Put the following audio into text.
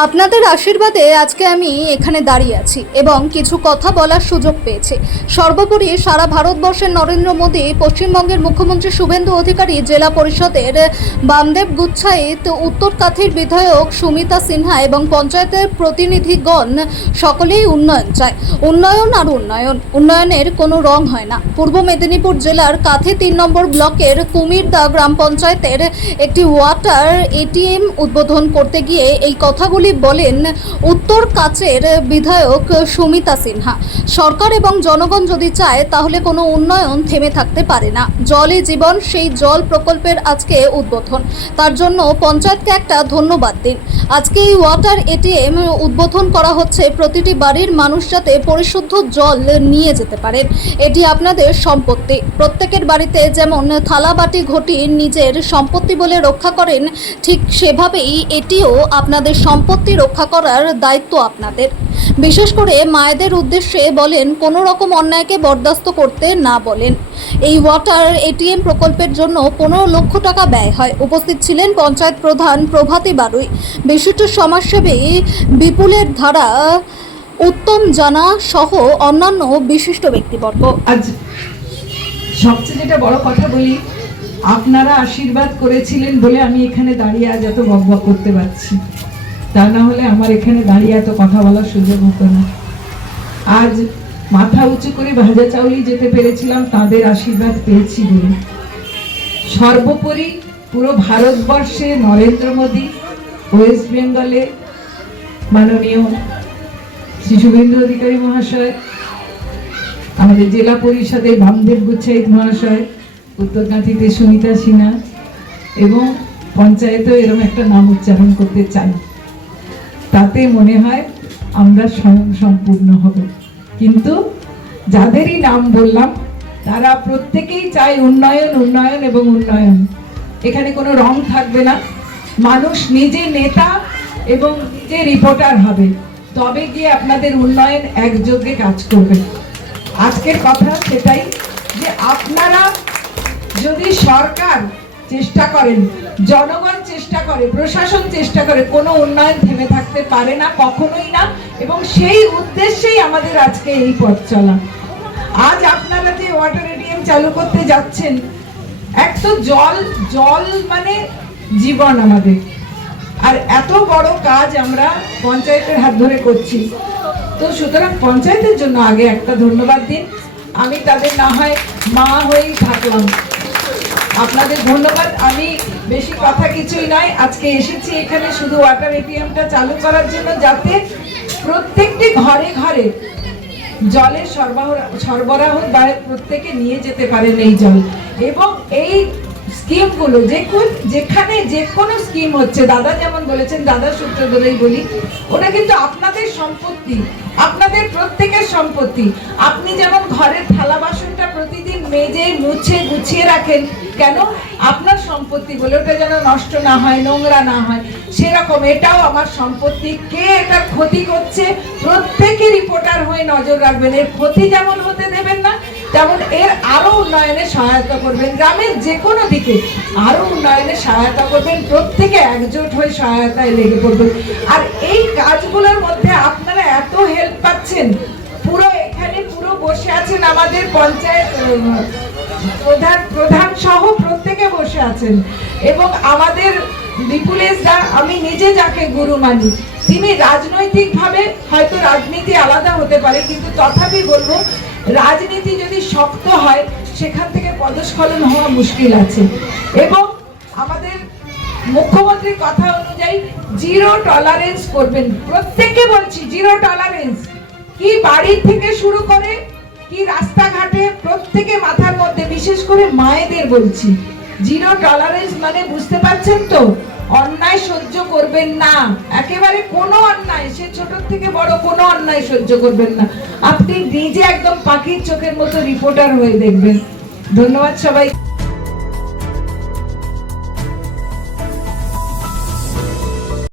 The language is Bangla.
আপনাদের আশীর্বাদে আজকে আমি এখানে দাঁড়িয়ে আছি এবং কিছু কথা বলার সুযোগ পেয়েছি। সর্বোপরি সারা ভারতবর্ষের নরেন্দ্র মোদী, পশ্চিমবঙ্গের মুখ্যমন্ত্রী শুভেন্দু অধিকারী, জেলা পরিষদের বামদেব গুচ্ছাইত, উত্তর কাথির বিধায়ক সুমিতা সিনহা এবং পঞ্চায়েতের প্রতিনিধিগণ সকলেই উন্নয়ন চায়। উন্নয়ন আর উন্নয়ন, উন্নয়নের কোনো রং হয় না। পূর্ব মেদিনীপুর জেলার কাথি 3 নম্বর ব্লকের কুমিরদা গ্রাম পঞ্চায়েতের একটি ওয়াটার এটিএম উদ্বোধন করতে গিয়ে এই কথাগুলি বলেন উত্তর কাছের বিধায়ক সুমিতা সিনহা। সরকার এবং জনগণ যদি চায় তাহলে কোনো উন্নয়ন থেমে থাকতে পারে না। জলই জীবন, সেই জল প্রকল্পের আজকে উদ্বোধন। তার জন্য পঞ্চায়েতকে একটা ধন্যবাদ দিন। আজকে এই ওয়াটার এটিএম উদ্বোধন করা হচ্ছে প্রতিটি বাড়ির মানুষ যাতে পরিশুদ্ধ জল নিয়ে যেতে পারেন। এটি আপনাদের সম্পত্তি। প্রত্যেকের বাড়িতে যেমন থালা বাটি ঘটি নিজের সম্পত্তি বলে রক্ষা করেন, ঠিক সেভাবেই এটিও আপনাদের সম্পত্তি রক্ষা করার দায়িত্ব আপনাদের। বিশেষ করে মায়েদের উদ্দেশ্যে বলেন কোনো রকম অন্যায়কে বরদাস্ত করতে না বলেন। এই ওয়াটার এটিএম প্রকল্পের জন্য 15 লক্ষ টাকা ব্যয় হয়। উপস্থিত ছিলেন পঞ্চায়েত প্রধান প্রভাতী বারুই, বিশিষ্ট সমাজসেবী বিপুলের ধারা, উত্তম জানা সহ অন্যান্য বিশিষ্ট ব্যক্তিবর্গ। আজ সবচেয়ে যেটা বড় কথা বলি, আপনারা আশীর্বাদ করেছিলেন বলে আমি এখানে দাঁড়িয়ে আজ এত বকবক করতে পারছি। তা না হলে আমার এখানে দাঁড়িয়ে এত কথা বলার সুযোগ হতো না। আজ মাথা উঁচু করে ভাজা চাউলি যেতে পেরেছিলাম তাদের আশীর্বাদ পেয়েছি বলে। সর্বোপরি পুরো ভারতবর্ষে নরেন্দ্র মোদী, ওয়েস্ট বেঙ্গলে মাননীয় শ্রী শুভেন্দু অধিকারী মহাশয়, আমাদের জেলা পরিষদে বামদেব গুচ্ছাইত মহাশয়, উত্তরকাঁথিতে সুমিতা সিনহা এবং পঞ্চায়েতেও এরকম একটা নাম উচ্চারণ করতে চাই। তাতে মনে হয় আমরা স্বয়ং সম্পূর্ণ হব। কিন্তু যাদেরই নাম বললাম তারা প্রত্যেকেই চায় উন্নয়ন, উন্নয়ন এবং উন্নয়ন। এখানে কোনো রং থাকবে না। মানুষ নিজে নেতা এবং নিজে রিপোর্টার হবে, তবে গিয়ে আপনাদের উন্নয়ন একযোগে কাজ করবে। আজকের কথা সেটাই যে আপনারা যদি সরকার চেষ্টা করেন, জনগণ চেষ্টা করে, প্রশাসন চেষ্টা করে, কোনো উন্নয়ন থেমে থাকতে পারে না, কখনোই না। এবং সেই উদ্দেশ্যেই আমাদের আজকে এই পথ চলা। আজ আপনারা যে ওয়াটার এটিএম চালু করতে যাচ্ছেন, এক তো জল, জল মানে জীবন আমাদের। আর এত বড় কাজ আমরা পঞ্চায়েতের হাত ধরে করছি, তো সুতরাং পঞ্চায়েতের জন্য আগে একটা ধন্যবাদ দিন। আমি তাদের না হয় মা হয়েই থাকলাম। আপনাদের ধন্যবাদ। আমি বেশি কথা কিছুই নয়, আজকে এসেছি এখানে শুধু ওয়াটার এটিএমটা চালু করার জন্য, যাতে প্রত্যেকটি ঘরে ঘরে জলের সরবরাহ প্রত্যেকে নিয়ে যেতে পারেন এই জল। এবং এই স্কিমগুলো যেখানে যে কোনো স্কিম হচ্ছে, দাদা যেমন বলেছেন, দাদার সূত্র ধরেই বলি, ওটা কিন্তু আপনাদের সম্পত্তি, আপনাদের প্রত্যেকের সম্পত্তি। আপনি যেমন ঘরের থালা বাসনটা প্রতিদিন মেজে মুছে গুছিয়ে রাখেন, কেন? আপনার সম্পত্তি বলে, ওটা যেন নষ্ট না হয়, নোংরা না হয়। সেরকম এটাও আমার সম্পত্তি। কে এটার ক্ষতি করছে প্রত্যেকে রিপোর্টার হয়ে নজর রাখবেন। এর ক্ষতি যেমন হতে দেবেন না, তেমন এর আরো উন্নয়নে সহায়তা করবেন। গ্রামের যে কোনো দিকে আরো উন্নয়নে সহায়তা করবেন। প্রত্যেকে একজোট হয়ে সহায়তায় লেগে পড়বেন। আর এই কাজগুলোর মধ্যে আপনারা এত হেল্প পাচ্ছেন। পুরো এখানে পুরো বসে আছেন আমাদের পঞ্চায়েত প্রধান সহ প্রত্যেকে বসে আছেন। এবং আমাদের বিপুলেশ দা, আমি নিজে যাকে গুরু মানি, তিনি রাজনৈতিকভাবে, হয়তো রাজনীতি আলাদা হতে পারে, কিন্তু তথাপি বলবো রাজনীতি যদি শক্ত হয় সেখান থেকে পদস্খলন হওয়া মুশকিল আছে। এবং আমাদের মুখ্যমন্ত্রীর কথা অনুযায়ী জিরো টলারেন্স করবেন। প্রত্যেককে বলছি জিরো টলারেন্স। কি বাড়ির থেকে শুরু করে কি রাস্তাঘাটে প্রত্যেকে মাথার মধ্যে, বিশেষ করে মায়েদের বলছি, জিরো টলারেন্স মানে বুঝতে পারছেন তো? অন্যায় সহ্য করবেন না, একেবারে কোনো অন্যায়, সে ছোট থেকে বড় কোনো অন্যায় সহ্য করবেন না। আপনি নিজে একদম পাখির চোখের মতো রিপোর্টার হয়ে দেখবেন। ধন্যবাদ সবাই।